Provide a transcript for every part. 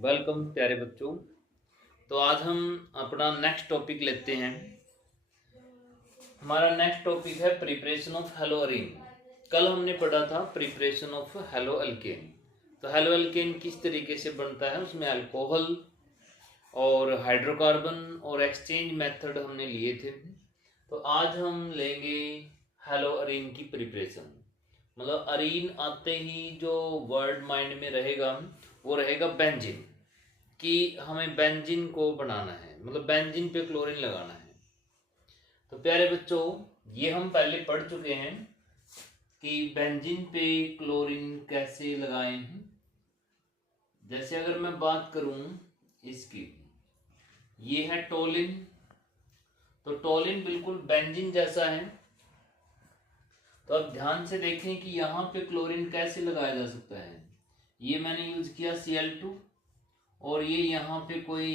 Welcome प्यारे बच्चों। तो आज हम अपना नेक्स्ट टॉपिक लेते हैं। हमारा नेक्स्ट टॉपिक है प्रिपरेशन ऑफ हेलो अरीन। कल हमने पढ़ा था प्रिपरेशन ऑफ हेलो अल्केन। तो हेलो अल्केन किस तरीके से बनता है, उसमें अल्कोहल और हाइड्रोकार्बन और एक्सचेंज मेथड हमने लिए थे। तो आज हम लेंगे हेलो अरीन की प्रिपरेशन। मतलब अरीन आते ही जो वर्ड माइंड में रहेगा वो रहेगा बेंजीन, कि हमें बेंजीन को बनाना है, मतलब बेंजीन पे क्लोरीन लगाना है। तो प्यारे बच्चों, ये हम पहले पढ़ चुके हैं कि बेंजीन पे क्लोरीन कैसे लगाए हैं। जैसे अगर मैं बात करूं इसकी, ये है टोलिन। तो टोलिन बिल्कुल बेंजीन जैसा है। तो अब ध्यान से देखें कि यहाँ पे क्लोरीन कैसे लगाया जा सकता है। ये मैंने यूज किया Cl2, और ये यहाँ पे कोई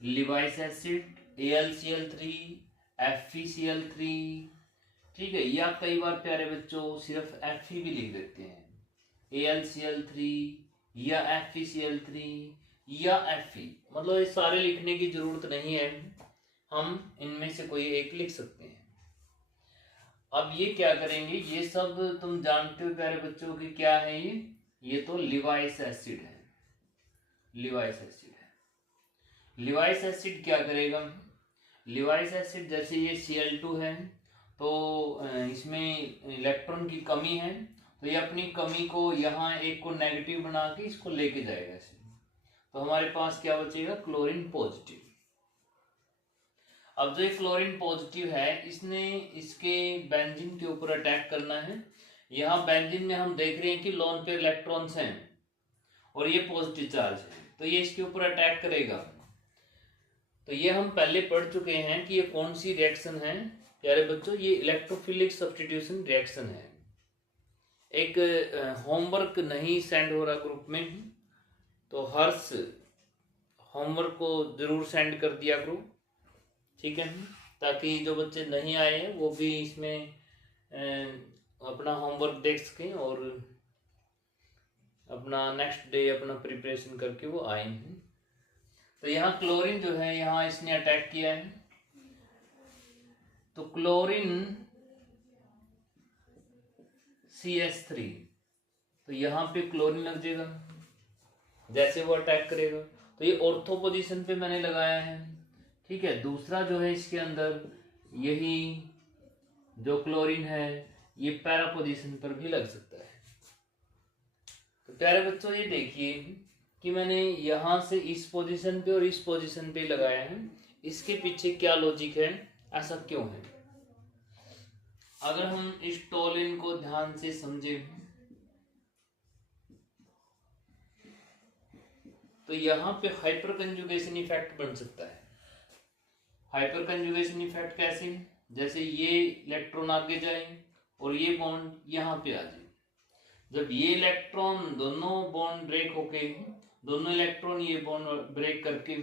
लिवाइस एसिड AlCl3 FeCl3, ठीक है। या कई बार प्यारे बच्चों सिर्फ Fe भी लिख देते हैं, AlCl3 या FeCl3 या Fe। मतलब ये सारे लिखने की जरूरत नहीं है, हम इनमें से कोई एक लिख सकते हैं। अब ये क्या करेंगे, ये सब तुम जानते हो प्यारे बच्चों कि क्या है ये तो लिवाइस एसिड है। लिवाइस एसिड है। लिवाइस एसिड क्या करेगा, लिवाइस एसिड जैसे ये Cl2 है, तो इसमें इलेक्ट्रॉन की कमी है, तो ये अपनी कमी को यहाँ एक को नेगेटिव बना के इसको लेके जाएगा ऐसे। तो हमारे पास क्या बचेगा, क्लोरीन पॉजिटिव। अब जो ये क्लोरीन पॉजिटिव है, इसने इसके बेंजीन के ऊपर अटैक करना है। यहाँ बेंजीन में हम देख रहे हैं कि लोन पे इलेक्ट्रॉन्स हैं और ये पॉजिटिव चार्ज है, तो ये इसके ऊपर अटैक करेगा। तो ये हम पहले पढ़ चुके हैं कि ये कौन सी रिएक्शन है प्यारे बच्चों, ये इलेक्ट्रोफिलिक सब्स्टिट्यूशन रिएक्शन है। एक होमवर्क नहीं सेंड हो रहा ग्रुप में, तो हर्ष होमवर्क को जरूर सेंड कर दिया करो, ठीक है, ताकि जो बच्चे नहीं आए हैं वो भी इसमें अपना होमवर्क देख सकें और अपना नेक्स्ट डे अपना प्रिपरेशन करके वो आए हैं। तो यहाँ क्लोरीन जो है, यहाँ इसने अटैक किया है, तो क्लोरीन CS3, तो यहाँ पे क्लोरीन लग जाएगा जैसे वो अटैक करेगा। तो ये ऑर्थो पोजीशन पे मैंने लगाया है, ठीक है। दूसरा जो है इसके अंदर यही जो क्लोरीन है ये पैरा पोजीशन पर भी लग सकता है। तो प्यारे बच्चों ये देखिए कि मैंने यहां से इस पोजीशन पे और इस पोजीशन पे लगाया है, इसके पीछे क्या लॉजिक है, ऐसा क्यों है। अगर हम इस टोलिन को ध्यान से समझे तो यहाँ पे हाइपर कंजुगेशन इफेक्ट बन सकता है। हाइपर कंजुगेशन इफेक्ट कैसे, जैसे ये इलेक्ट्रॉन आगे जाए और ये बॉन्ड यहाँ पे आ जाए। जब ये इलेक्ट्रॉन दोनों बॉन्ड ब्रेक होके, दोनों इलेक्ट्रॉन ये बॉन्ड ब्रेक करके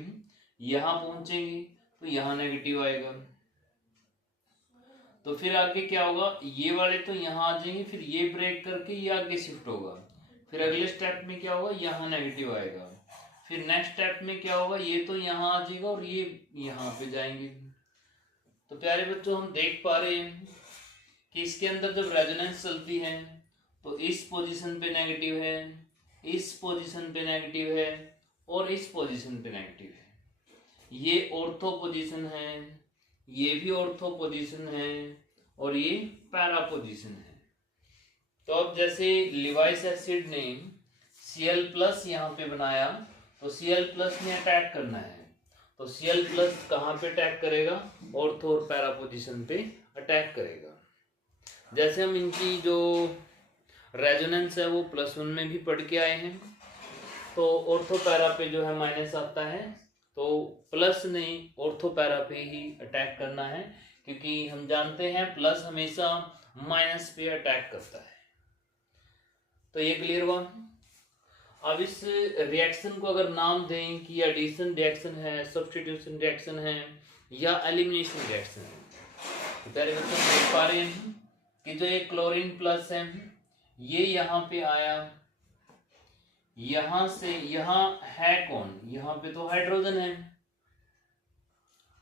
यहाँ पहुंचेंगे तो यहाँ नेगेटिव आएगा। तो फिर आगे क्या होगा, ये वाले तो यहाँ आ जाएंगे, फिर ये ब्रेक करके ये आगे शिफ्ट होगा। फिर अगले स्टेप में क्या होगा, यहाँ नेगेटिव आएगा। फिर नेक्स्ट स्टेप में क्या होगा, ये तो यहाँ आ जाएगा और ये यहाँ पे जाएंगे। तो प्यारे बच्चों हम देख पा रहे हैं कि इसके अंदर जब रेजोनेंस चलती है तो इस पोजीशन पे नेगेटिव है, इस पोजीशन पे नेगेटिव है और इस पोजीशन पे नेगेटिव है। ये ऑर्थो पोजीशन है, ये भी ऑर्थो पोजीशन है और ये पैरा पोजीशन है। तो अब जैसे लिवाइस एसिड ने Cl+ यहाँ पे बनाया, तो Cl+ ने अटैक करना है, तो Cl+ कहाँ पे अटैक करेगा, ऑर्थो और पैरा पोजीशन पे अटैक करेगा। जैसे हम इनकी जो रेजोनेंस है वो +1 में भी पढ़ के आए हैं, तो ऑर्थो पैरा पे जो है माइनस आता है, तो प्लस ने ऑर्थो पैरा पे ही अटैक करना है, क्योंकि हम जानते हैं प्लस हमेशा माइनस पे अटैक करता है। तो ये क्लियर हुआ। अब इस रिएक्शन को अगर नाम दें कि एडिशन रिएक्शन है, सब्स्टिट्यूशन रिएक्शन है या एलिमिनेशन रिएक्शन है, तो पहले बच्चे देख पा रहे हैं कि जो ये क्लोरीन प्लस है ये यहाँ पे आया, यहां से यहां है कौन, यहां पे तो हाइड्रोजन है,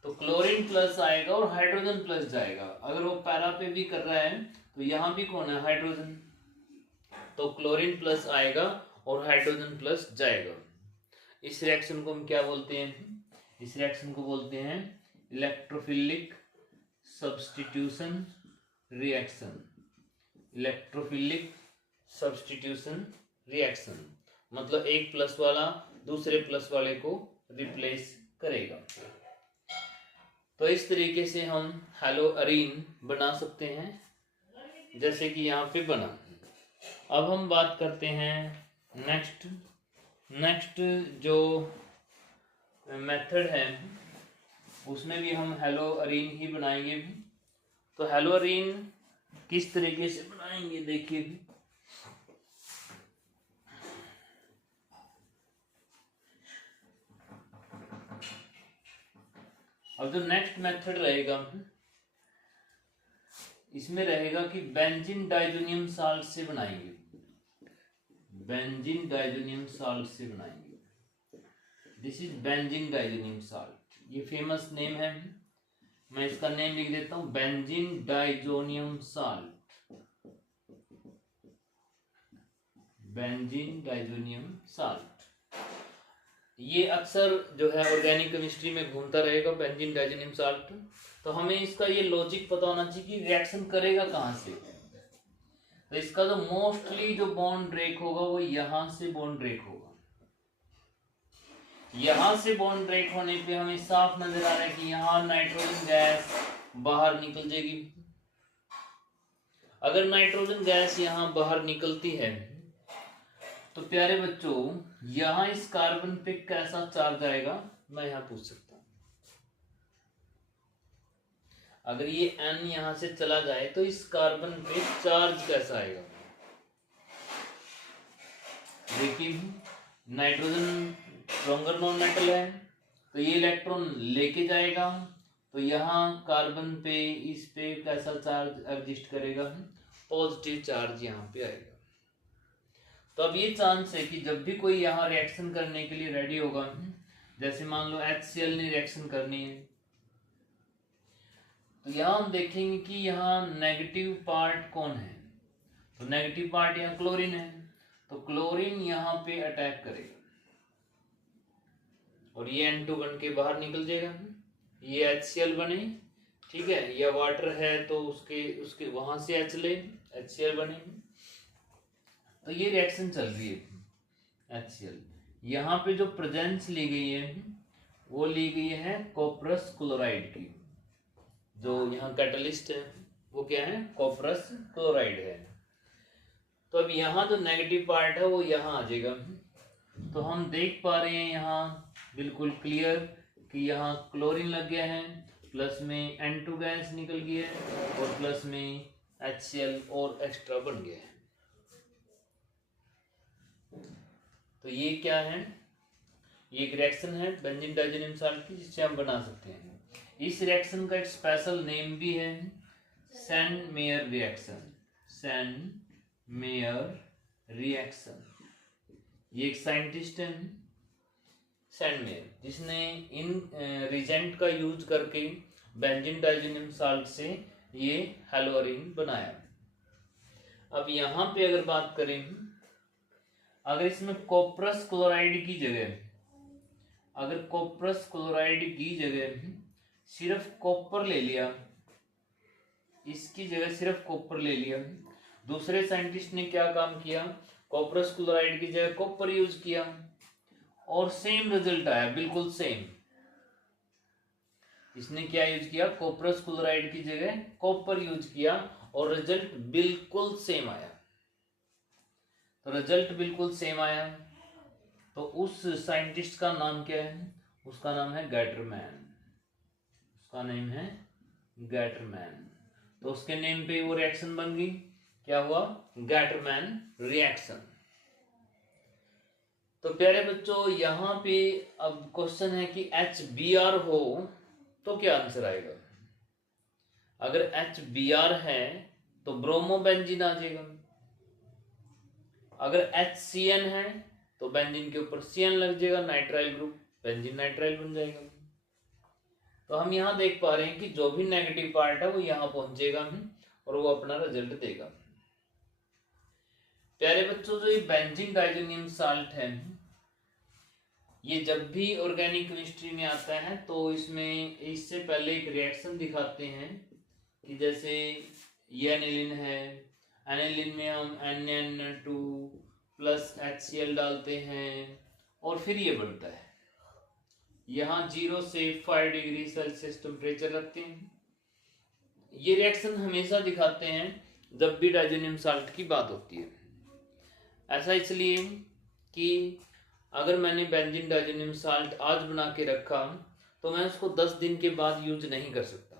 तो क्लोरीन प्लस आएगा और हाइड्रोजन प्लस जाएगा। अगर वो पैरा पे भी कर रहा है तो यहां भी कौन है, हाइड्रोजन, तो क्लोरीन प्लस आएगा और हाइड्रोजन प्लस जाएगा। इस रिएक्शन को हम क्या बोलते हैं, इस रिएक्शन को बोलते हैं electrophilic substitution reaction. Electrophilic substitution reaction मतलब एक प्लस वाला दूसरे प्लस वाले को रिप्लेस करेगा। तो इस तरीके से हम हेलोअरीन बना सकते हैं जैसे कि यहाँ पे बना। अब हम बात करते हैं नेक्स्ट जो मेथड है उसमें भी हम हेलोअरीन ही बनाएंगे भी। तो हेलोअरीन किस तरीके से बनाएंगे देखिए भी। अब जो नेक्स्ट मेथड रहेगा इसमें रहेगा कि बेंजीन डाइजोनियम साल्ट से बनाएंगे, बेंजीन डाइजोनियम साल्ट से बनाएंगे। This is benzene diazonium salt, ये फेमस नेम है, मैं इसका नेम लिख देता हूं benzene diazonium salt, benzene diazonium salt. ये अक्सर जो है ऑर्गेनिक केमिस्ट्री में घूमता रहेगा बेंजीन डाइजोनियम साल्ट। तो हमें इसका ये लॉजिक पता होना चाहिए कि रिएक्शन करेगा कहां से। तो इसका जो मोस्टली जो बॉन्ड ब्रेक होगा वो यहां से बॉन्ड ब्रेक होगा। यहां से बॉन्ड ब्रेक होने पे हमें साफ नजर आ रहा है कि यहां नाइट्रोजन गैस बाहर निकल जाएगी। अगर नाइट्रोजन गैस यहां बाहर निकलती है तो प्यारे बच्चों यहां इस कार्बन पे कैसा चार्ज आएगा, मैं यहां पूछ सकता हूं। अगर ये N यहां से चला जाए तो इस कार्बन पे चार्ज कैसा आएगा। देखिए नाइट्रोजन स्ट्रॉन्गर नॉन मेटल है तो ये इलेक्ट्रॉन लेके जाएगा, तो यहाँ कार्बन पे इस पे कैसा चार्ज एग्जिस्ट करेगा, पॉजिटिव चार्ज यहाँ पे आएगा। तो अब ये चांस है कि जब भी कोई यहाँ रिएक्शन करने के लिए रेडी होगा, जैसे मान लो HCl ने रिएक्शन करनी है, तो यहाँ हम देखेंगे कि यहाँ नेगेटिव पार्ट कौन है, तो नेगेटिव पार्ट यहाँ क्लोरीन है, तो क्लोरीन यहाँ पे अटैक करेगा और ये N2 बन के बाहर निकल जाएगा, ये HCl बने, ठीक है, या वाटर है तो उसके वहां से H ले HCl बने। तो ये रिएक्शन चल रही है HCl। यहाँ पे जो प्रेजेंस ली गई है वो ली गई है कॉपरस क्लोराइड की, जो यहाँ कैटलिस्ट है वो क्या है, कॉपरस क्लोराइड है। तो अब यहाँ जो नेगेटिव पार्ट है वो यहाँ आ जाएगा। तो हम देख पा रहे हैं यहाँ बिल्कुल क्लियर कि यहाँ क्लोरीन लग गया है, प्लस में N2 गैस निकल गई है और प्लस में HCl और एक्स्ट्रा बन गया है। तो ये क्या है, ये एक रिएक्शन है बेंजीन डाइजोनियम साल्ट की जिससे हम बना सकते हैं। इस रिएक्शन का एक स्पेशल नेम भी है सेन-मेयर रिएक्शन, सेन-मेयर रिएक्शन। ये एक साइंटिस्ट है सेन-मेयर जिसने इन रिजेंट का यूज करके बेंजीन डाइजोनियम साल्ट से ये हेलोअरीन बनाया। अब यहाँ पे अगर बात करें, अगर इसमें कॉपरस क्लोराइड की जगह, अगर कॉपरस क्लोराइड की जगह सिर्फ कॉपर ले लिया, इसकी जगह सिर्फ कॉपर ले लिया, दूसरे साइंटिस्ट ने क्या काम किया, कॉपरस क्लोराइड की जगह कॉपर यूज किया और सेम रिजल्ट आया, बिल्कुल सेम। इसने क्या यूज किया, कॉपरस क्लोराइड की जगह कॉपर यूज किया और रिजल्ट बिल्कुल सेम आया। तो रिजल्ट बिल्कुल सेम आया, तो उस साइंटिस्ट का नाम क्या है, उसका नाम है गैटरमैन, उसका नेम है गैटरमैन। तो उसके नेम पे वो रिएक्शन बन गई, क्या हुआ, गैटरमैन रिएक्शन। तो प्यारे बच्चों यहाँ पे अब क्वेश्चन है कि HBr हो तो क्या आंसर आएगा। अगर HBr है तो ब्रोमोबेंजीन आ जाएगा, अगर HCN है तो बेंजीन के ऊपर CN लग जाएगा, नाइट्राइल ग्रुप, बेंजीन नाइट्राइल बन जाएगा। तो हम यहाँ देख पा रहे हैं कि जो भी नेगेटिव पार्ट है वो यहाँ पहुंचेगा और वो अपना रिजल्ट देगा। प्यारे बच्चों, जो ये बेंजीन डाइजोनियम साल्ट है, ये जब भी ऑर्गेनिक केमिस्ट्री में आता है तो इसमें इससे पहले एक रिएक्शन दिखाते हैं कि जैसे ये एनिलीन है, एनिलीन में हम NN2 प्लस HCl डालते हैं और फिर ये बनता है। यहाँ 0 से 5 डिग्री सेल्सियस टेम्परेचर रखते हैं। ये रिएक्शन हमेशा दिखाते हैं जब भी डाइजोनियम साल्ट की बात होती है। ऐसा इसलिए कि अगर मैंने बेंजीन डाइजोनियम साल्ट आज बना के रखा तो मैं उसको 10 दिन के बाद यूज नहीं कर सकता,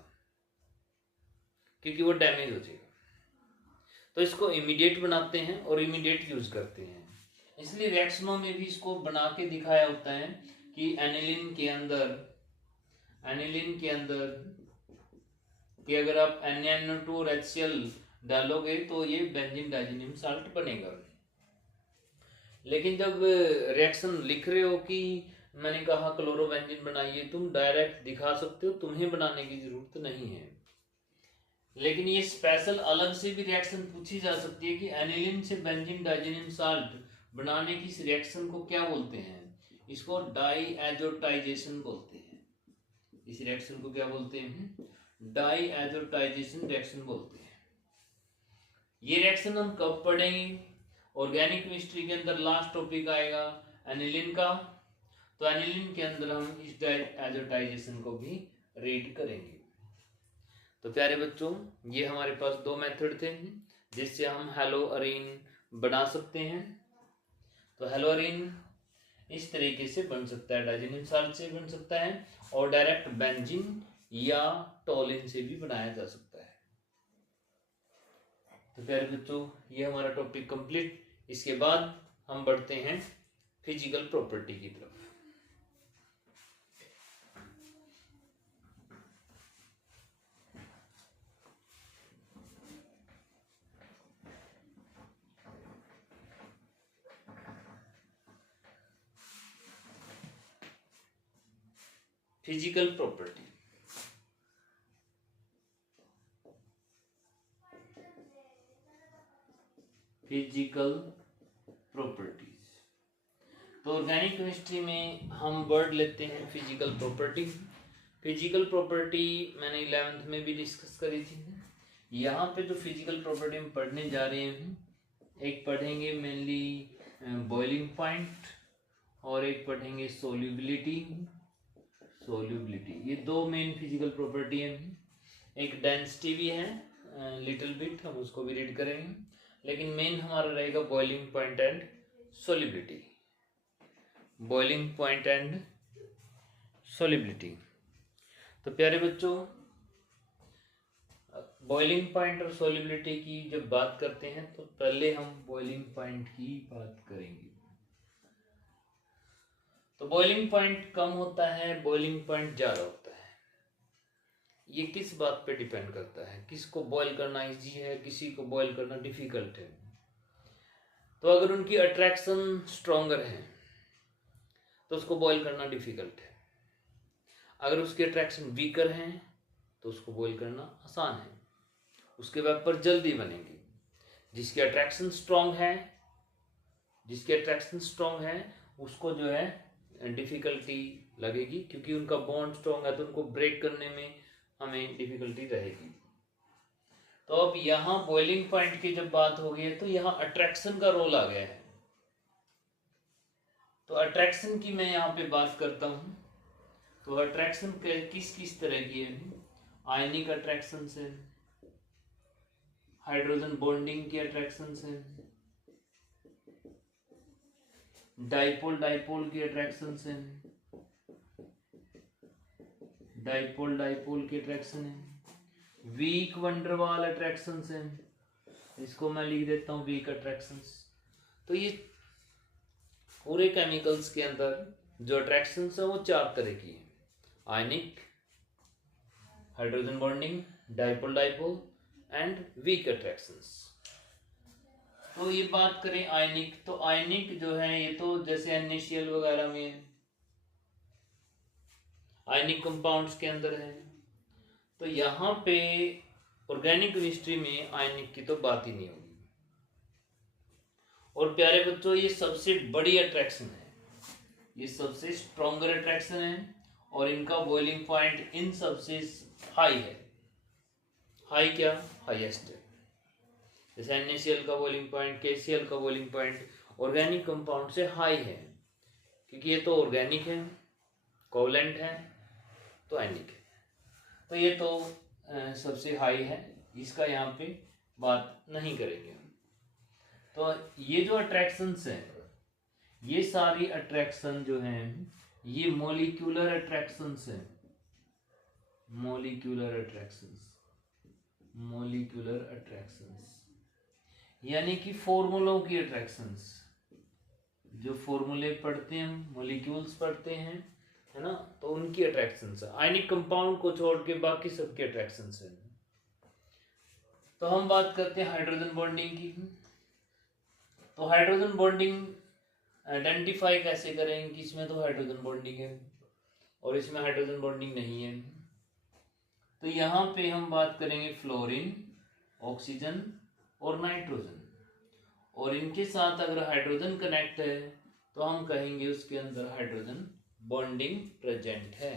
क्योंकि वो डैमेज हो जाएगा। तो इसको इमीडिएट बनाते हैं और इमीडिएट यूज करते हैं। इसलिए रिएक्शनों में भी इसको बना के दिखाया होता है कि एनिलीन के अंदर कि अगर आप NN2 और HCl डालोगे तो ये बेंजीन डाइजोनियम साल्ट बनेगा। लेकिन जब रिएक्शन लिख रहे हो कि मैंने कहा क्लोरोबेंजीन बनाइए, तुम डायरेक्ट दिखा सकते हो, तुम्हें बनाने की जरूरत नहीं है। लेकिन ये स्पेशल अलग से भी रिएक्शन पूछी जा सकती है कि एनिलीन से बेंजीन डाइजोनियम साल्ट बनाने की इस रिएक्शन को क्या बोलते हैं। इसको डाईएजोटाइजेशन बोलते हैं। इस रिएक्शन को क्या बोलते हैं? डाईएजोटाइजेशन रिएक्शन बोलते हैं। ये रिएक्शन हम कब पढ़ेंगे? ऑर्गेनिक केमिस्ट्री के अंदर लास्ट टॉपिक आएगा एनिलीन का, तो एनिलीन के अंदर हम इस डाईएजोटाइजेशन को भी रीड करेंगे। तो प्यारे बच्चों, ये हमारे पास 2 मेथड थे जिससे हम हेलोअरीन बना सकते हैं। तो हेलोअरीन इस तरीके से बन सकता है, डाइजोनियम साल्ट से बन सकता है और डायरेक्ट बेंजीन या टोलिन से भी बनाया जा सकता है। तो प्यारे बच्चों, ये हमारा टॉपिक कंप्लीट। इसके बाद हम बढ़ते हैं फिजिकल प्रॉपर्टी की तरफ। Physical property, physical properties. तो ऑर्गेनिक केमिस्ट्री में हम वर्ड लेते हैं फिजिकल प्रॉपर्टी। फिजिकल प्रॉपर्टी मैंने 11th में भी डिस्कस करी थी। यहाँ पे जो फिजिकल प्रॉपर्टी हम पढ़ने जा रहे हैं, एक पढ़ेंगे मेनली बॉइलिंग पॉइंट और एक पढ़ेंगे सोल्यूबिलिटी। ये 2 मेन फिजिकल प्रॉपर्टी हैं। एक डेंसिटी भी है लिटिल बिट, हम उसको भी रीड करेंगे, लेकिन मेन हमारा रहेगा boiling point and solubility. Boiling point and solubility. तो प्यारे बच्चों, बॉइलिंग पॉइंट और सोल्यूबिलिटी की जब बात करते हैं तो पहले हम बॉइलिंग पॉइंट की बात करेंगे। तो बॉइलिंग पॉइंट कम होता है, बॉइलिंग पॉइंट ज्यादा होता है। ये किस बात पे डिपेंड करता है? किसको बॉईल करना इजी है, किसी को बॉईल करना डिफिकल्ट है। तो अगर उनकी अट्रैक्शन स्ट्रॉन्गर है तो उसको बॉईल करना डिफिकल्ट है। अगर उसकी अट्रैक्शन वीकर है तो उसको बॉईल करना आसान है, उसके वेपर जल्दी बनेंगे। जिसकी अट्रैक्शन स्ट्रॉन्ग है उसको जो है डिफिकल्टी लगेगी, क्योंकि उनका बॉन्ड स्ट्रॉन्ग है तो उनको ब्रेक करने में हमें डिफिकल्टी रहेगी। तो अब यहाँ बॉइलिंग पॉइंट की जब बात हो गई है तो यहाँ अट्रैक्शन का रोल आ गया है। तो अट्रैक्शन की मैं यहाँ पे बात करता हूँ। तो अट्रैक्शन किस तरह की है? आयनिक अट्रैक्शन से, हाइड्रोजन बॉन्डिंग की अट्रैक्शन से, डाइपोल की अट्रैक्शन से, डाइपोल की अट्रैक्शन है, वीक वंडरवाल अट्रैक्शन से, इसको मैं लिख देता हूं वीक अट्रैक्शंस। तो ये पूरे केमिकल्स के अंदर जो अट्रैक्शंस है वो 4 तरह की है। Ionic, hydrogen bonding, dipole and weak attractions. तो ये बात करें आयनिक, तो आयनिक जो है ये तो जैसे NaCl वगैरह में है, आयनिक कंपाउंड्स के अंदर है। तो यहाँ पे ऑर्गेनिक केमिस्ट्री में आयनिक की तो बात ही नहीं होगी। और प्यारे बच्चों, ये सबसे बड़ी अट्रैक्शन है, ये सबसे स्ट्रॉन्गर अट्रैक्शन है, और इनका बॉइलिंग पॉइंट इन सबसे हाई है। हाई क्या? हाईएस्ट है। जैसे NaCl का बॉइलिंग पॉइंट, KCl का बॉइलिंग पॉइंट ऑर्गेनिक कंपाउंड से हाई है, क्योंकि ये तो ऑर्गेनिक है, कोवलेंट है, तो आयनिक है। तो ये तो सबसे हाई है, इसका यहाँ पे बात नहीं करेंगे। तो ये जो अट्रैक्शंस हैं, ये सारी अट्रैक्शन जो हैं ये मॉलिक्यूलर अट्रैक्शंस हैं, मॉलिक्यूलर अट्रैक्शंस, मॉलिक्यूलर अट्रैक्शंस यानी कि फॉर्मूलों की अट्रैक्शंस। जो फॉर्मूले पढ़ते हैं, मॉलिक्यूल्स पढ़ते हैं, है ना, तो उनकी अट्रैक्शंस है। आयनिक कंपाउंड को छोड़ के बाकी सबके अट्रैक्शंस है। तो हम बात करते हैं हाइड्रोजन बॉन्डिंग की। तो हाइड्रोजन बॉन्डिंग आइडेंटिफाई कैसे करें कि इसमें तो हाइड्रोजन बॉन्डिंग है और इसमें हाइड्रोजन बॉन्डिंग नहीं है। तो यहाँ पे हम बात करेंगे फ्लोरीन, ऑक्सीजन और नाइट्रोजन, और इनके साथ अगर हाइड्रोजन कनेक्ट है तो हम कहेंगे उसके अंदर हाइड्रोजन बॉन्डिंग प्रेजेंट है,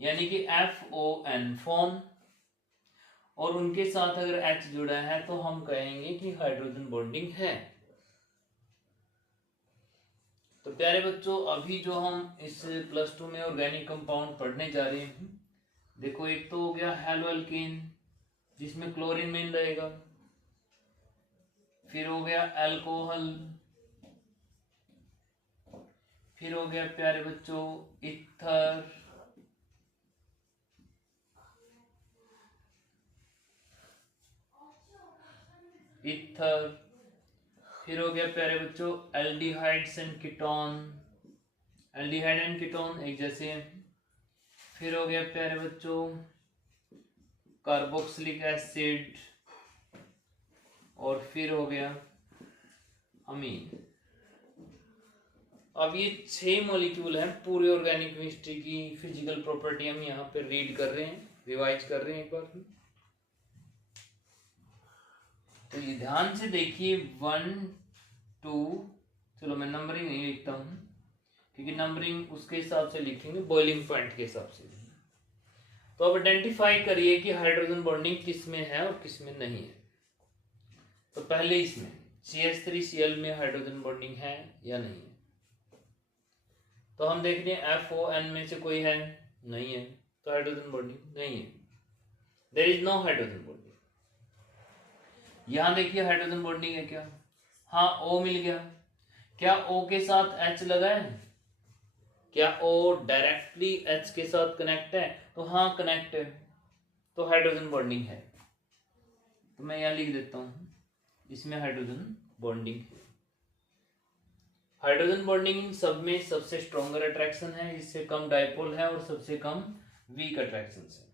यानी कि FON फॉर्म, और उनके साथ अगर H जुड़ा है तो हम कहेंगे कि हाइड्रोजन बॉन्डिंग है। तो प्यारे बच्चों, अभी जो हम इस +2 में ऑर्गेनिक कंपाउंड पढ़ने जा रहे हैं, देखो एक तो हो गया हेलोअल्केन जिसमें क्लोरीन मेन रहेगा, फिर हो गया अल्कोहल, फिर हो गया प्यारे बच्चों इथर, फिर हो गया प्यारे बच्चों aldehydes and ketone, aldehyde and ketone एक जैसे हैं। फिर हो गया प्यारे बच्चों कार्बोक्सिलिक एसिड, और फिर हो गया अमीन। अब ये 6 मॉलिक्यूल हैं, पूरे ऑर्गेनिक केमिस्ट्री की फिजिकल प्रॉपर्टी हम यहाँ पे रीड कर रहे हैं, रिवाइज कर रहे हैं एक बार। तो ये ध्यान से देखिए 1 2, चलो मैं नंबरिंग नहीं लिखता हूँ क्योंकि नंबरिंग उसके हिसाब से लिखेंगे बॉइलिंग पॉइंट के हिसाब से। तो अब आइडेंटिफाई करिए कि हाइड्रोजन बॉन्डिंग किस में है और किस में नहीं है। तो पहले इसमें CH3Cl में हाइड्रोजन बॉन्डिंग है या नहीं है। तो हम देख रहे हैं FON में से कोई है, नहीं है, तो हाइड्रोजन बॉन्डिंग नहीं है, there is no hydrogen bonding. यहां देखिए हाइड्रोजन बॉन्डिंग है क्या? हाँ, O मिल गया। क्या O के साथ H लगा है? क्या O डायरेक्टली H के साथ कनेक्ट है? तो हाँ कनेक्ट है, तो हाइड्रोजन बॉन्डिंग है। तो मैं यहां लिख देता हूं, इसमें हाइड्रोजन बॉन्डिंग है। हाइड्रोजन बॉन्डिंग इन सब में सबसे स्ट्रॉन्गर अट्रैक्शन है, इससे कम डाइपोल है और सबसे कम वीक अट्रैक्शन है।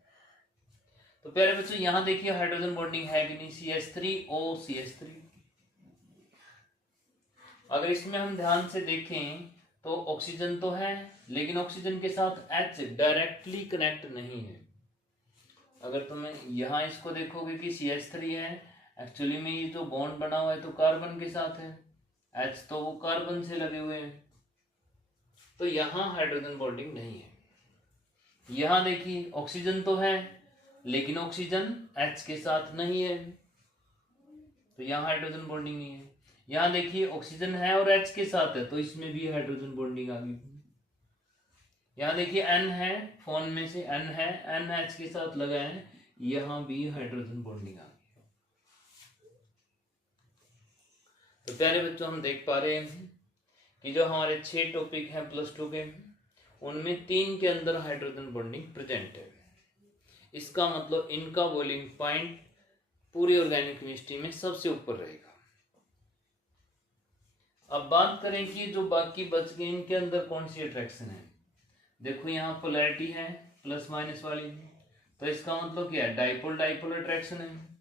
तो प्यारे बच्चों यहां देखिए हाइड्रोजन बॉन्डिंग है कि नहीं, CH3OCH3। अगर इसमें हम ध्यान से देखें तो ऑक्सीजन तो है, लेकिन ऑक्सीजन के साथ H डायरेक्टली कनेक्ट नहीं है। अगर तुम्हें यहां इसको देखोगे कि CH3 है, एक्चुअली में ये जो बॉन्ड बना हुआ है तो कार्बन के साथ है, H तो वो कार्बन से लगे हुए हैं, तो यहां हाइड्रोजन बॉन्डिंग नहीं है। यहां देखिए ऑक्सीजन तो है, लेकिन ऑक्सीजन H के साथ नहीं है, तो यहां हाइड्रोजन बॉन्डिंग नहीं है। यहां देखिए ऑक्सीजन है और H के साथ है, तो इसमें भी हाइड्रोजन बॉन्डिंग आ गई। यहां देखिए N है, फोन में से N है, N H के साथ लगा है, यहां भी हाइड्रोजन बॉन्डिंग आ गई। तो प्यारे बच्चों हम देख पा रहे हैं कि जो हमारे 6 टॉपिक हैं +2 के, उनमें 3 के अंदर हाइड्रोजन बॉन्डिंग प्रेजेंट है। इसका मतलब इनका बॉइलिंग पॉइंट पूरी ऑर्गेनिक केमिस्ट्री में सबसे ऊपर रहेगा। अब बात करें कि जो बाकी बच गए इनके अंदर कौन सी अट्रैक्शन है। देखो यहाँ पोलैरिटी है प्लस माइनस वाली, तो इसका मतलब क्या है, डाइपोल डाइपोल अट्रैक्शन है।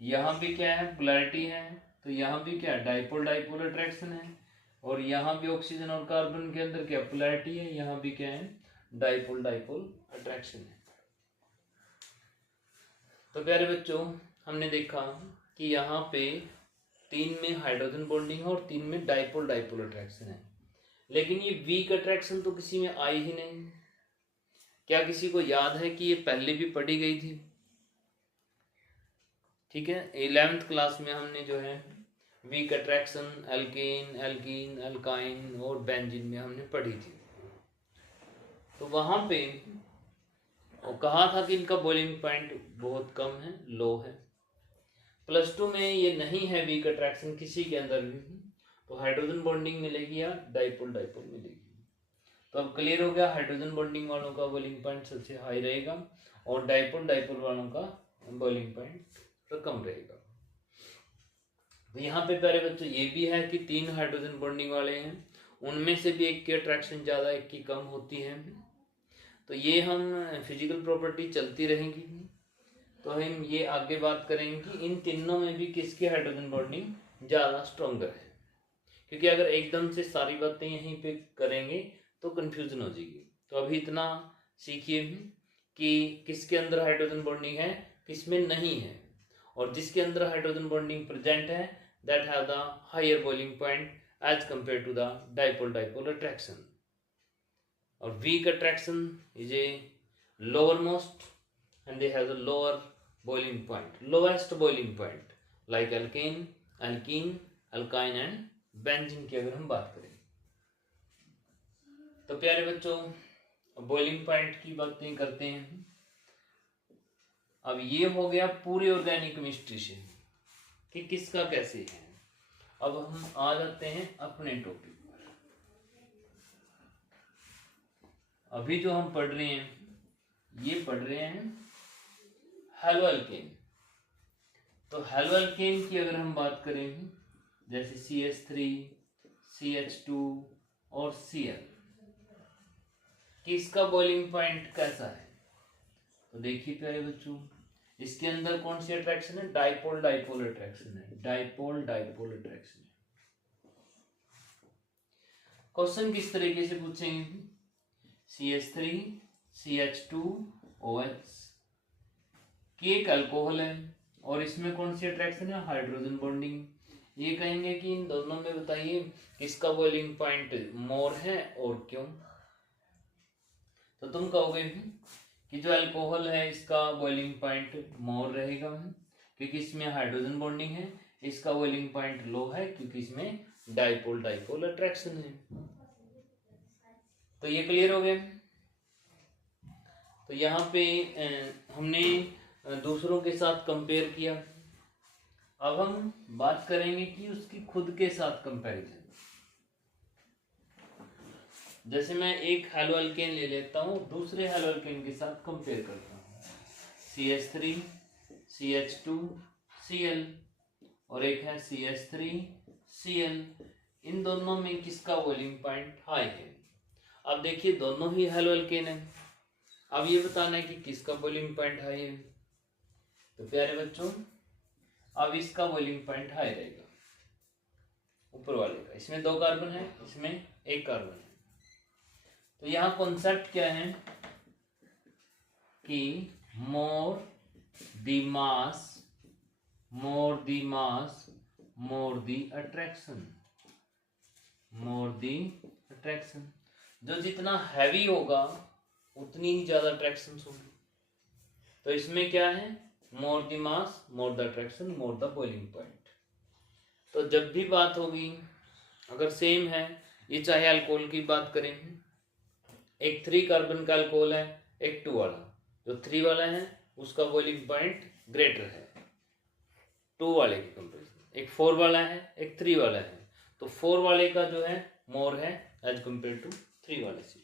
यहाँ भी क्या है, पोलैरिटी है तो यहाँ भी क्या डाइपोल डाइपोल अट्रैक्शन है, और यहाँ भी ऑक्सीजन और कार्बन के अंदर क्या पोलैरिटी है, यहाँ भी क्या है डाइपोल डाइपोल अट्रैक्शन है। तो प्यारे बच्चों हमने देखा कि यहाँ पे 3 में हाइड्रोजन बॉन्डिंग है और 3 में डाइपोल डाइपोल अट्रैक्शन है, लेकिन ये वीक अट्रैक्शन तो किसी में आई ही नहीं। क्या किसी को याद है कि ये पहले भी पढ़ी गई थी? ठीक है, 11th क्लास में हमने जो है weak attraction alkane, alkene, alkyne और बेंजीन में हमने पढ़ी थी। तो वहां पे और कहा था कि इनका बॉइलिंग पॉइंट बहुत कम है, लो है। +2 में ये नहीं है वीक अट्रैक्शन किसी के अंदर भी, तो हाइड्रोजन बॉन्डिंग मिलेगी या डाइपोल डाइपोल मिलेगी। तो अब क्लियर हो गया, हाइड्रोजन बॉन्डिंग वालों का बॉइलिंग पॉइंट सबसे हाई रहेगा और डाइपोल डाइपोल वालों का बॉइलिंग पॉइंट तो कम रहेगा। तो यहाँ पे प्यारे बच्चों ये भी है कि 3 हाइड्रोजन बॉन्डिंग वाले हैं, उनमें से भी एक की अट्रैक्शन ज़्यादा एक की कम होती है। तो ये हम फिजिकल प्रॉपर्टी चलती रहेंगी, तो हम ये आगे बात करेंगे कि इन तीनों में भी किसकी हाइड्रोजन बॉन्डिंग ज़्यादा स्ट्रॉन्गर है, क्योंकि अगर एकदम से सारी बातें यहीं पे करेंगे तो कंफ्यूजन हो जाएगी। तो अभी इतना सीखिए कि किसके अंदर हाइड्रोजन बॉन्डिंग है, किसमें नहीं है, और जिसके अंदर हाइड्रोजन बॉन्डिंग प्रेजेंट है that have the higher boiling point as compare to the dipole dipole attraction. और weak attraction is a lowermost and they have the lower boiling point, lowest boiling point, like alkane, alkene, alkyne and benzene की अगर हम बात करें। तो प्यारे बच्चों boiling point की बातें करते हैं। अब ये हो गया पूरे ऑर्गेनिक केमिस्ट्री से कि किसका कैसे है। अब हम आ जाते हैं अपने टॉपिक। अभी जो हम पढ़ रहे हैं ये पढ़ रहे हैं हेलोअल्केन। तो हेलोअल्केन की अगर हम बात करें जैसे CH3, CH2 और Cl, कि इसका बॉइलिंग पॉइंट कैसा है। तो देखिए प्यारे बच्चों इसके अंदर कौन सी अट्रैक्शन है, डाइपोल डाइपोल अट्रैक्शन है, डाइपोल डाइपोल अट्रैक्शन। क्वेश्चन किस तरीके से पूछेंगे, CH3, CH2, OH की एक अल्कोहल है और इसमें कौन सी अट्रैक्शन है, हाइड्रोजन बॉन्डिंग। ये कहेंगे कि इन दोनों में बताइए किसका बॉइलिंग पॉइंट मोर है और क्यों। तो तुम कहोगे कि जो अल्कोहल है इसका बॉइलिंग पॉइंट मोर रहेगा क्योंकि इसमें हाइड्रोजन बॉन्डिंग है, इसका बॉइलिंग पॉइंट लो है क्योंकि इसमें डाइपोल डाइपोल अट्रैक्शन है। तो ये क्लियर हो गया। तो यहाँ पे हमने दूसरों के साथ कंपेयर किया। अब हम बात करेंगे कि उसकी खुद के साथ कंपैरिजन। जैसे मैं एक हेलोअल्केन ले लेता हूँ, दूसरे हेलोअल्केन के साथ कंपेयर करता हूँ, CH3, CH2, Cl और एक है CH3, Cl। इन दोनों में किसका बॉइलिंग पॉइंट हाई है। अब देखिए दोनों ही हेलोअल्केन है, अब ये बताना है कि किसका बॉइलिंग पॉइंट हाई है। तो प्यारे बच्चों अब इसका बॉइलिंग पॉइंट हाई रहेगा ऊपर वाले का। इसमें 2 कार्बन है, इसमें 1 कार्बन है। तो यहाँ कॉन्सेप्ट क्या है कि more the mass more the attraction, more the attraction. जो जितना हैवी होगा उतनी ही ज्यादा अट्रैक्शन होगी। तो इसमें क्या है, more the mass more the attraction more the boiling point. तो जब भी बात होगी अगर सेम है, ये चाहे अल्कोहल की बात करें, एक 3 कार्बन का अल्कोहल है, एक 2 वाला, जो 3 वाला है उसका बॉइलिंग पॉइंट ग्रेटर है 2 वाले के कंपेरिजन। एक 4 वाला है, एक 3 वाला है, तो 4 वाले का जो है मोर है एज कंपेयर टू 3 वाले से।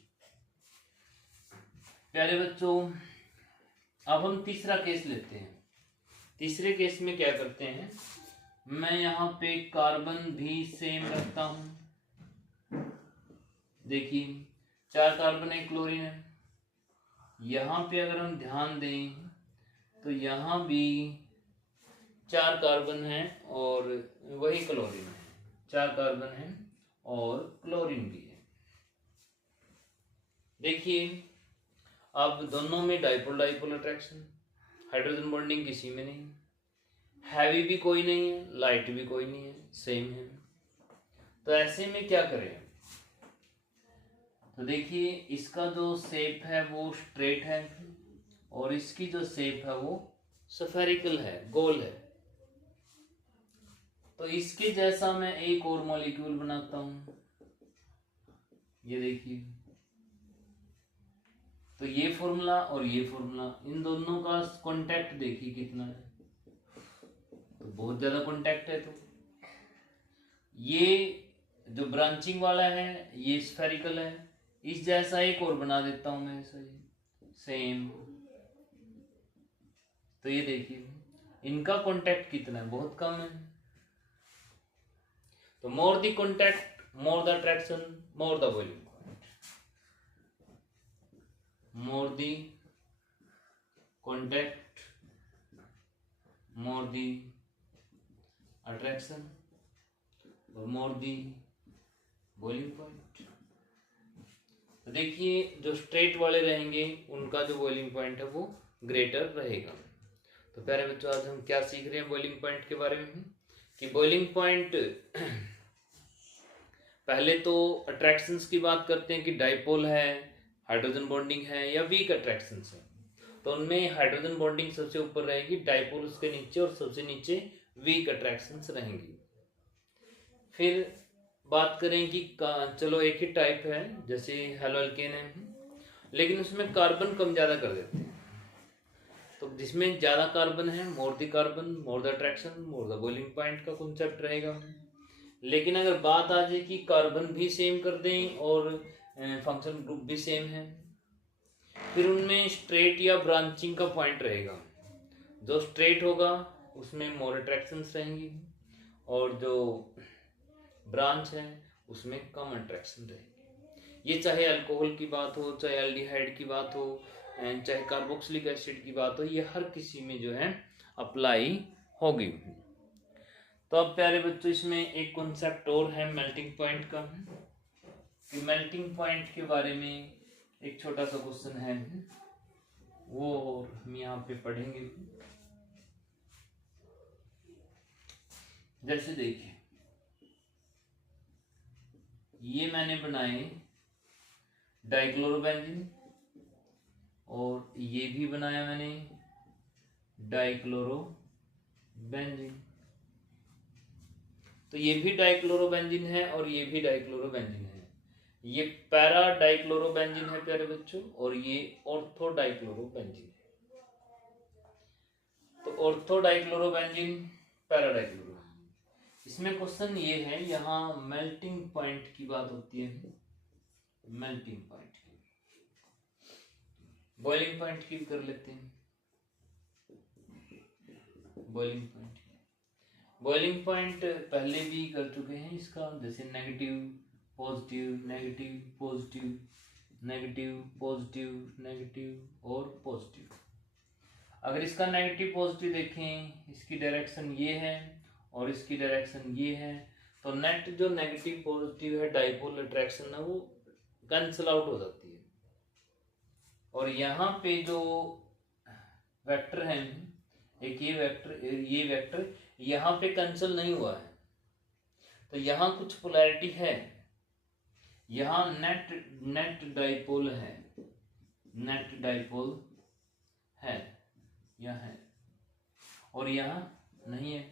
प्यारे बच्चों अब हम तीसरा केस लेते हैं। तीसरे केस में क्या करते हैं, मैं यहाँ पे कार्बन भी सेम रखता हूं। देखिए 4 कार्बन 1 क्लोरीन है। यहाँ पे अगर हम ध्यान दें तो यहाँ भी 4 कार्बन है और वही क्लोरीन है, 4 कार्बन है और क्लोरीन भी है। देखिए अब दोनों में dipole dipole attraction, hydrogen bonding किसी में नहीं, हैवी भी कोई नहीं है, लाइट भी कोई नहीं है, सेम है। तो ऐसे में क्या करें? तो देखिए इसका जो शेप है वो स्ट्रेट है और इसकी जो शेप है वो स्फेरिकल है, गोल है। तो इसके जैसा मैं एक और मॉलिक्यूल बनाता हूं, ये देखिए। तो ये फॉर्मूला और ये फॉर्मूला, इन दोनों का कांटेक्ट देखिए कितना है, तो बहुत ज्यादा कांटेक्ट है। तो ये जो ब्रांचिंग वाला है ये स्फेरिकल है, इस जैसा एक और बना देता हूं मैं, सही सेम। तो ये देखिए इनका कांटेक्ट कितना है, बहुत कम है। तो more the contact more the attraction more the boiling point, more the contact more the attraction और मोर द बॉइलिंग पॉइंट। तो देखिए जो स्ट्रेट वाले रहेंगे उनका जो बॉइलिंग पॉइंट है वो ग्रेटर रहेगा। तो प्यारे बच्चों आज हम क्या सीख रहे हैं बॉइलिंग पॉइंट के बारे में, कि बॉइलिंग पॉइंट पहले तो अट्रैक्शंस की बात करते हैं कि डाइपोल है, हाइड्रोजन बॉन्डिंग है या वीक अट्रैक्शंस है। तो उनमें हाइड्रोजन बॉन्डिंग सबसे ऊपर रहेगी, डाइपोल उसके नीचे और सबसे नीचे वीक अट्रैक्शंस रहेंगी। फिर बात करें कि चलो एक ही टाइप है जैसे हेलो एल्केन है, लेकिन उसमें कार्बन कम ज़्यादा कर देते हैं। तो जिसमें ज़्यादा कार्बन है more the carbon more the attraction more the boiling point का कॉन्सेप्ट रहेगा। लेकिन अगर बात आ जाए कि कार्बन भी सेम कर दें और फंक्शन ग्रुप भी सेम है, फिर उनमें स्ट्रेट या ब्रांचिंग का पॉइंट रहेगा। जो स्ट्रेट होगा उसमें मोर अट्रैक्शंस रहेंगी और जो ब्रांच है उसमें कम अट्रैक्शन रहेगी। ये चाहे अल्कोहल की बात हो, चाहे एल्डिहाइड की बात हो, चाहे कार्बोक्सिलिक एसिड की बात हो, ये हर किसी में जो है अप्लाई होगी। तो अब प्यारे बच्चों इसमें एक कॉन्सेप्ट और है मेल्टिंग पॉइंट का, कि मेल्टिंग पॉइंट के बारे में एक छोटा सा क्वेश्चन है वो हम यहाँ पे पढ़ेंगे। जैसे देखिए ये मैंने बनाए डाइक्लोरोबेंजीन और ये भी बनाया मैंने डाइक्लोरोबेंजीन। तो ये भी डाइक्लोरोबेंजीन है और ये भी डाइक्लोरोबेंजीन है। ये पैरा डाइक्लोरोबेंजीन है प्यारे बच्चों और ये ऑर्थो डाइक्लोरोबेंजीन है। तो ऑर्थो डाइक्लोरोबेंजीन पैरा डाइक्लोरोबेंजीन, इसमें क्वेश्चन ये है, यहाँ मेल्टिंग पॉइंट की बात होती है, मेल्टिंग पॉइंट की, बॉइलिंग पॉइंट की भी कर लेते हैं। बॉइलिंग पॉइंट, बॉइलिंग पॉइंट पहले भी कर चुके हैं इसका, जैसे negative positive negative positive negative positive negative और पॉजिटिव। अगर इसका नेगेटिव पॉजिटिव देखें, इसकी डायरेक्शन ये है और इसकी डायरेक्शन ये है, तो नेट जो नेगेटिव पॉजिटिव है डाइपोल अट्रैक्शन है वो कैंसिल आउट हो जाती है। और यहाँ पे जो वेक्टर है, एक ये वेक्टर यहाँ पे कैंसिल नहीं हुआ है, तो यहाँ कुछ पोलैरिटी है। यहाँ नेट डाइपोल है, नेट डाइपोल है, यहाँ है और यहाँ नहीं है।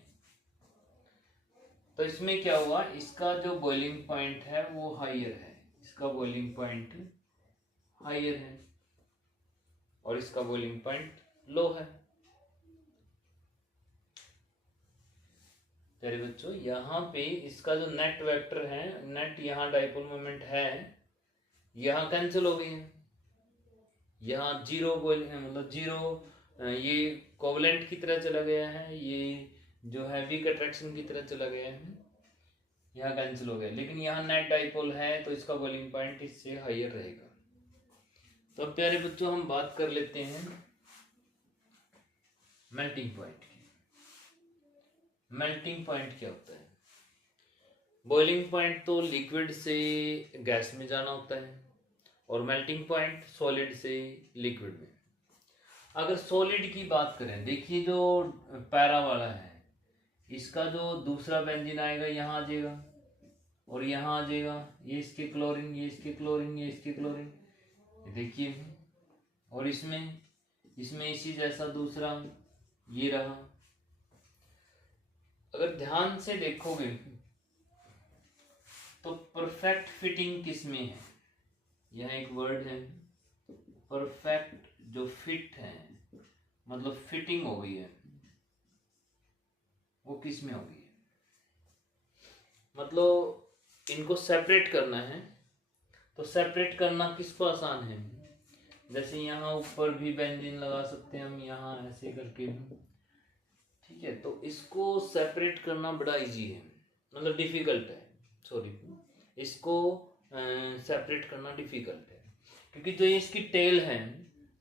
तो इसमें क्या हुआ, इसका जो बॉइलिंग पॉइंट है वो हायर है, इसका बॉइलिंग पॉइंट हायर है और इसका बॉइलिंग पॉइंट लो है। तेरे बच्चों यहाँ पे इसका जो नेट वेक्टर है, नेट यहाँ डाइपोल मोमेंट है, यहाँ कैंसिल हो गई है, यहाँ जीरो बॉइलिंग है, मतलब जीरो, ये कोवलेंट की तरह चला गया है, ये जो है वीक अट्रैक्शन की तरह चला गया है, यहाँ कैंसिल हो गया। लेकिन यहाँ नेट डाइपोल है तो इसका बॉइलिंग पॉइंट इससे हायर रहेगा। तो अब प्यारे बच्चों हम बात कर लेते हैं मेल्टिंग पॉइंट की। मेल्टिंग पॉइंट क्या होता है? बॉइलिंग पॉइंट तो लिक्विड से गैस में जाना होता है और मेल्टिंग पॉइंट सॉलिड से लिक्विड में। अगर सॉलिड की बात करें, देखिए जो पैरा वाला है, इसका जो दूसरा बेंजीन आएगा यहाँ आ जाएगा और यहाँ आ जाएगा, ये इसके क्लोरीन, ये इसके क्लोरीन, ये इसके क्लोरीन, ये देखिए। और इसमें इसी जैसा दूसरा ये रहा। अगर ध्यान से देखोगे तो परफेक्ट फिटिंग किस में है? यह एक वर्ड है परफेक्ट, जो फिट है मतलब फिटिंग हो गई है, वो किस में हो गई है? मतलब इनको सेपरेट करना है, तो सेपरेट करना किसको आसान है? जैसे यहाँ ऊपर भी बेंजीन लगा सकते हैं हम, यहाँ ऐसे करके भी, ठीक है। तो इसको सेपरेट करना बड़ा इजी है, मतलब डिफिकल्ट है, सॉरी, इसको सेपरेट करना डिफिकल्ट है, क्योंकि जो ये इसकी टेल है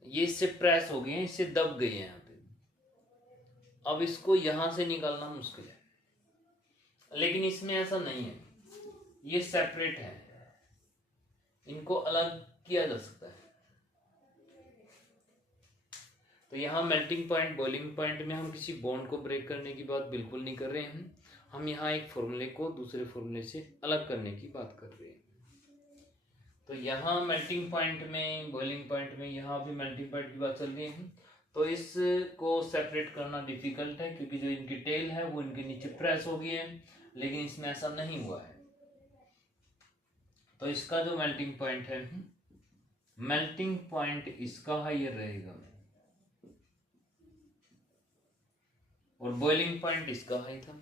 ये इससे प्रेस हो गई है, इससे दब गई है यहाँ पे। अब इसको यहाँ से निकालना मुश्किल है, लेकिन इसमें ऐसा नहीं है, ये सेपरेट है, इनको अलग किया जा सकता है। तो यहाँ मेल्टिंग पॉइंट, बॉइलिंग पॉइंट में हम किसी बॉन्ड को ब्रेक करने की बात बिल्कुल नहीं कर रहे हैं, हम यहाँ एक फॉर्मूले को दूसरे फॉर्मूले से अलग करने की बात कर रहे हैं। तो यहाँ मेल्टिंग पॉइंट में, बॉइलिंग पॉइंट में, यहाँ भी मेल्टिंग पॉइंट की बात चल रही है, तो इसको सेपरेट करना डिफिकल्ट है, क्योंकि जो इनकी टेल है वो इनके नीचे प्रेस हो गई है, लेकिन इसमें ऐसा नहीं हुआ है। तो इसका जो मेल्टिंग पॉइंट है, मेल्टिंग पॉइंट इसका हायर रहेगा और बॉइलिंग पॉइंट इसका हाई था।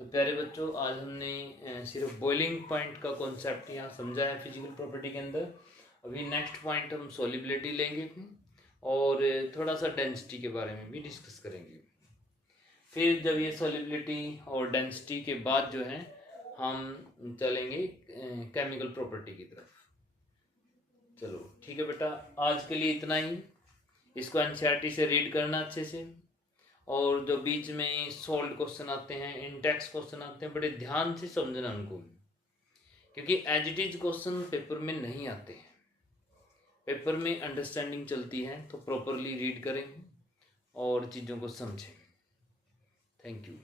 तो प्यारे बच्चों, आज हमने सिर्फ बॉइलिंग पॉइंट का कॉन्सेप्ट यहाँ समझा है फिजिकल प्रॉपर्टी के अंदर। अभी नेक्स्ट पॉइंट हम सॉल्युबिलिटी लेंगे और थोड़ा सा डेंसिटी के बारे में भी डिस्कस करेंगे। फिर जब ये सॉल्युबिलिटी और डेंसिटी के बाद जो है हम चलेंगे केमिकल प्रॉपर्टी की तरफ। चलो ठीक है बेटा, आज के लिए इतना ही। इसको एनसीईआरटी से रीड करना अच्छे से, और जो बीच में सोल्ड क्वेश्चन आते हैं, इंटेक्स क्वेश्चन आते हैं, बड़े ध्यान से समझना उनको, क्योंकि as it is question paper में नहीं आते हैं, पेपर में अंडरस्टैंडिंग चलती है। तो प्रॉपरली रीड करें और चीज़ों को समझें। Thank you.